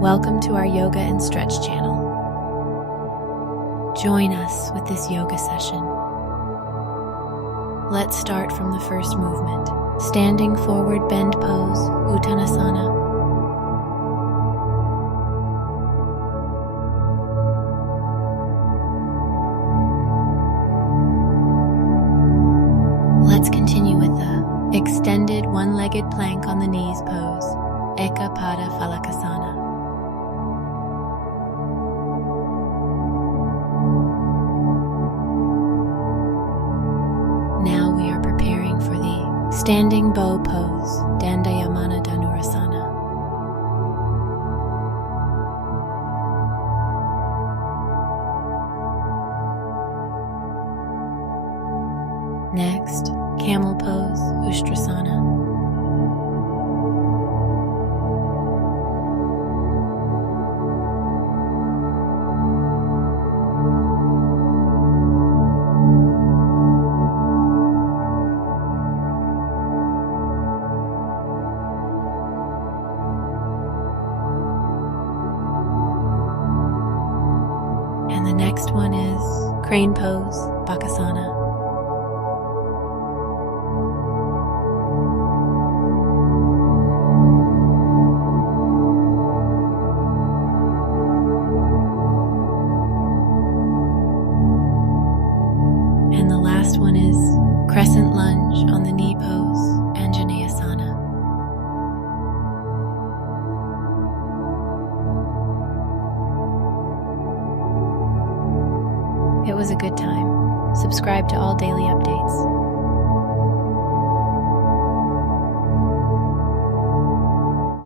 Welcome to our yoga and stretch channel. Join us with this yoga session. Let's start from the first movement. Standing forward bend pose, Uttanasana. Let's continue with the extended one-legged plank on the knees pose, Eka Pada Phalakasana. Now we are preparing for the standing bow pose, Dandayamana Dhanurasana. Next, camel pose, Ustrasana. And the next one is crane pose, Bakasana. And the last one is crescent lunge on the knee pose, Anjaneyasana. It was a good time. Subscribe to all daily updates.